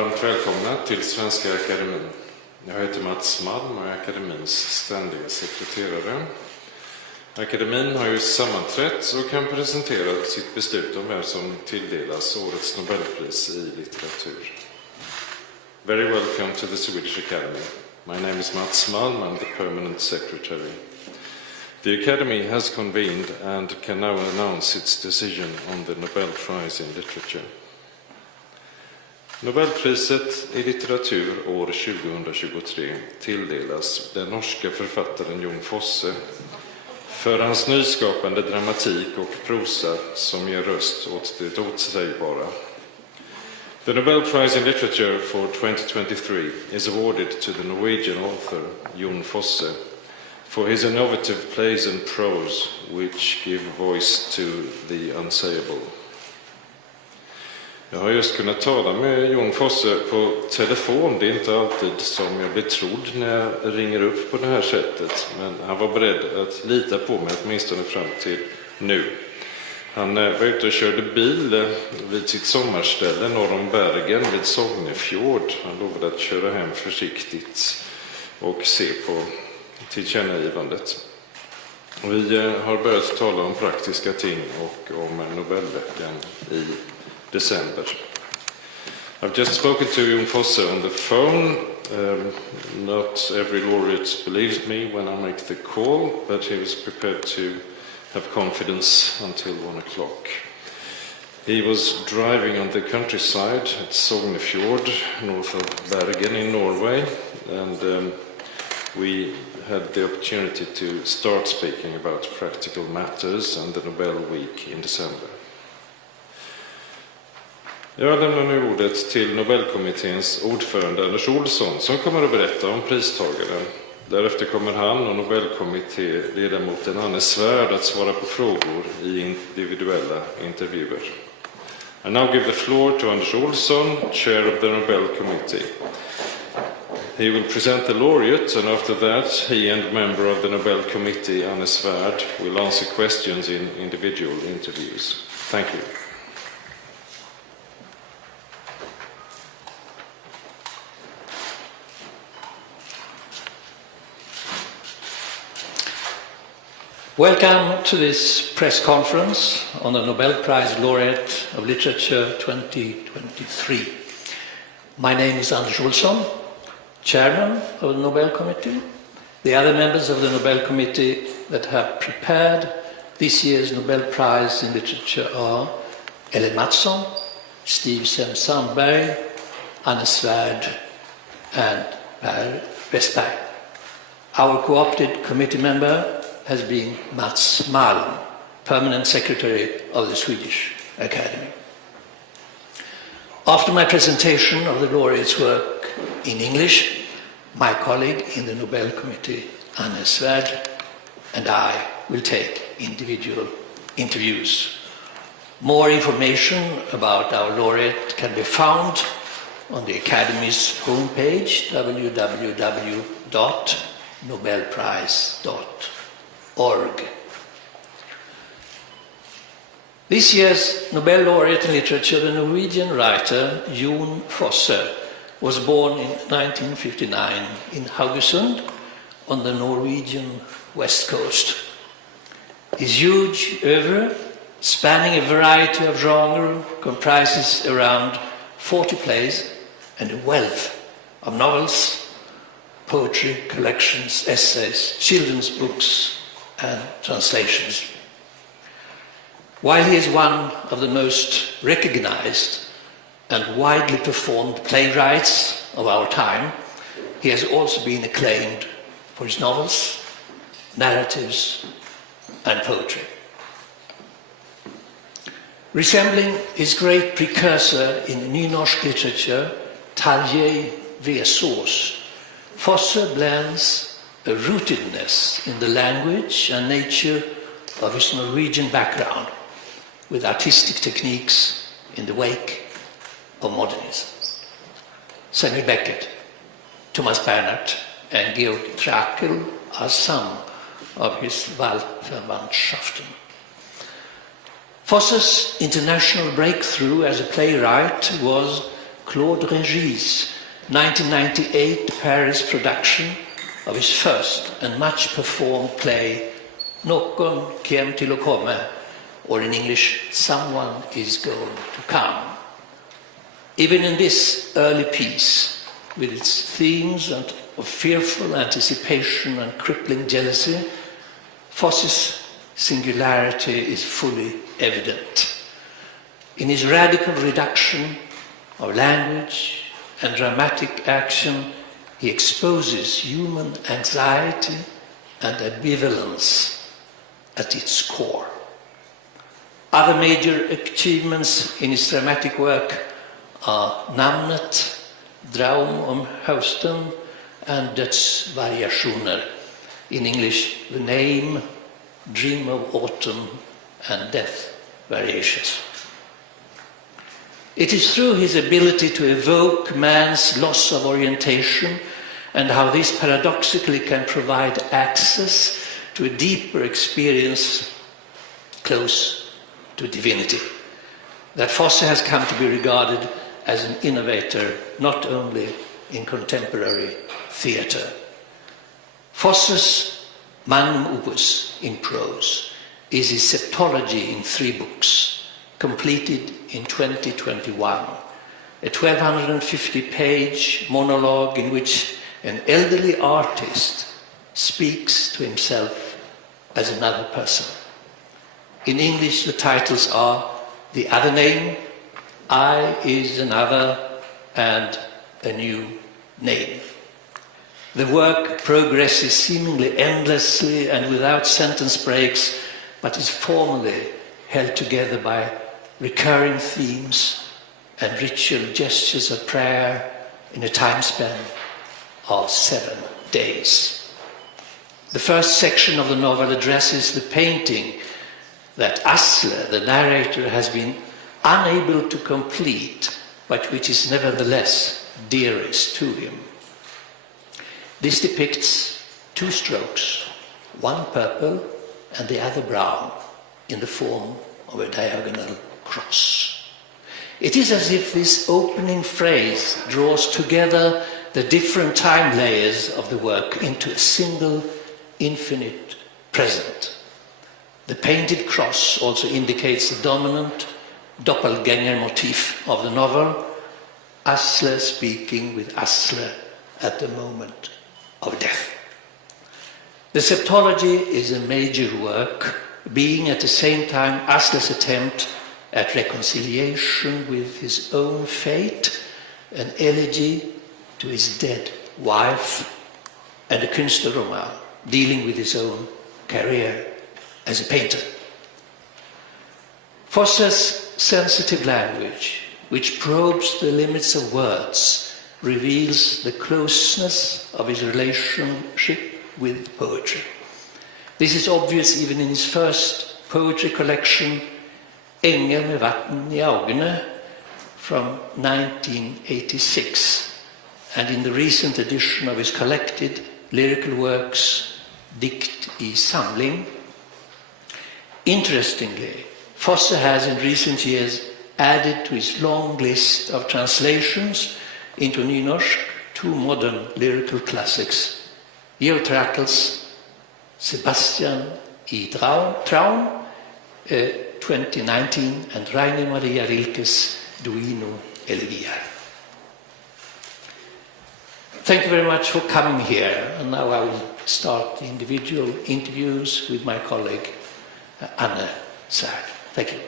Varmt välkomna till Svenska Akademin. Jag heter Mats Malm och är akademins ständiga sekreterare. Akademin har ju sammanträtt och kan presentera sitt beslut om vem som tilldelas årets Nobelpris i litteratur. Very welcome to the Swedish Academy. My name is Mats Malm, I'm the permanent secretary. The Academy has convened and can now announce its decision on the Nobel Prize in Literature. Nobelpriset i litteratur år 2023 tilldelas den norska författaren Jon Fosse för hans nyskapande dramatik och prosa som ger röst åt det åtsägbara. The Nobel Prize in Literature for 2023 is awarded to the Norwegian author Jon Fosse for his innovative plays and prose which give voice to the unsayable. Jag har just kunnat tala med Jon Fosse på telefon. Det är inte alltid som jag blir trodd när jag ringer upp på det här sättet. Men han var beredd att lita på mig åtminstone fram till nu. Han var ute och körde bil vid sitt sommarställe norr om Bergen vid Sognefjord. Han lovade att köra hem försiktigt och se på tillkännagivandet. Vi har börjat tala om praktiska ting och om Nobelveckan i December. I've just spoken to Jon Fosse on the phone. Not every laureate believes me when I make the call, but he was prepared to have confidence until 1 o'clock. He was driving on the countryside at Sognefjord, north of Bergen in Norway, and we had the opportunity to start speaking about practical matters and the Nobel Week in December. Jag lämnar nu ordet till Nobelkommitténs ordförande Anders Olsson som kommer att berätta om pristagaren. Därefter kommer han och Nobelkommitté-ledamoten Anne Svärd att svara på frågor i individuella intervjuer. I now give the floor to Anders Olsson, chair of the Nobel Committee. He will present the laureate, and after that, he and member of the Nobel Committee, Anne Svärd, will answer questions in individual interviews. Thank you. Welcome to this press conference on the Nobel Prize Laureate of Literature 2023. My name is Anders Olsson, Chairman of the Nobel Committee. The other members of the Nobel Committee that have prepared this year's Nobel Prize in Literature are Ellen Mattsson, Stig Sandberg, Anne Svärd, and Per Westberg. Our co-opted committee member has been Mats Malm, Permanent Secretary of the Swedish Academy. After my presentation of the laureate's work in English, my colleague in the Nobel Committee, Anne Svärd, and I will take individual interviews. More information about our laureate can be found on the Academy's homepage, www.nobelprize.org. This year's Nobel laureate in literature, the Norwegian writer Jon Fosse, was born in 1959 in Haugesund on the Norwegian west coast. His huge oeuvre, spanning a variety of genres, comprises around 40 plays and a wealth of novels, poetry, collections, essays, children's books, and translations. While he is one of the most recognized and widely performed playwrights of our time, he has also been acclaimed for his novels, narratives, and poetry. Resembling his great precursor in nynorsk literature, Tarjei Vesaas, Fosse blends a rootedness in the language and nature of his Norwegian background with artistic techniques in the wake of modernism. Samuel Beckett, Thomas Bernhardt, and Georg Trakl are some of his Wahlverwandtschaften. Fosse's international breakthrough as a playwright was Claude Régis' 1998 Paris production of his first and much performed play, Någon kem till att komma, or in English, Someone is going to come. Even in this early piece, with its themes of fearful anticipation and crippling jealousy, Fosse's singularity is fully evident. In his radical reduction of language and dramatic action, he exposes human anxiety and ambivalence at its core. Other major achievements in his dramatic work are Namnet, Draum om hösten, and Dödsvariationer. In English, The Name, Dream of Autumn, and Death Variations. It is through his ability to evoke man's loss of orientation and how this paradoxically can provide access to a deeper experience close to divinity that Fosse has come to be regarded as an innovator not only in contemporary theatre. Fosse's magnum opus in prose is his septology in 3 books, completed in 2021, a 1250-page monologue in which an elderly artist speaks to himself as another person. In English, the titles are The Other Name, I is Another, and A New Name. The work progresses seemingly endlessly and without sentence breaks, but is formally held together by recurring themes and ritual gestures of prayer in a time span of 7 days. The first section of the novel addresses the painting that Asle, the narrator, has been unable to complete, but which is nevertheless dearest to him. This depicts 2 strokes, one purple and the other brown, in the form of a diagonal cross. It is as if this opening phrase draws together the different time layers of the work into a single infinite present. The painted cross also indicates the dominant doppelganger motif of the novel, Asle speaking with Asle at the moment of death. The septology is a major work, being at the same time Asle's attempt at reconciliation with his own fate, an elegy to his dead wife, and a Künstlerroman dealing with his own career as a painter. Fosse's sensitive language, which probes the limits of words, reveals the closeness of his relationship with poetry. This is obvious even in his first poetry collection, Ängel med vatten I ögonen, from 1986, and in the recent edition of his collected lyrical works, Dikt I samling. Interestingly, Fosse has in recent years added to his long list of translations into nynorsk 2 modern lyrical classics, Georg Trakls Sebastian I Traum, 2019, and Rainer Maria Rilkes Duino Elvira. Thank you very much for coming here, and now I will start the individual interviews with my colleague Anne Särd. Thank you.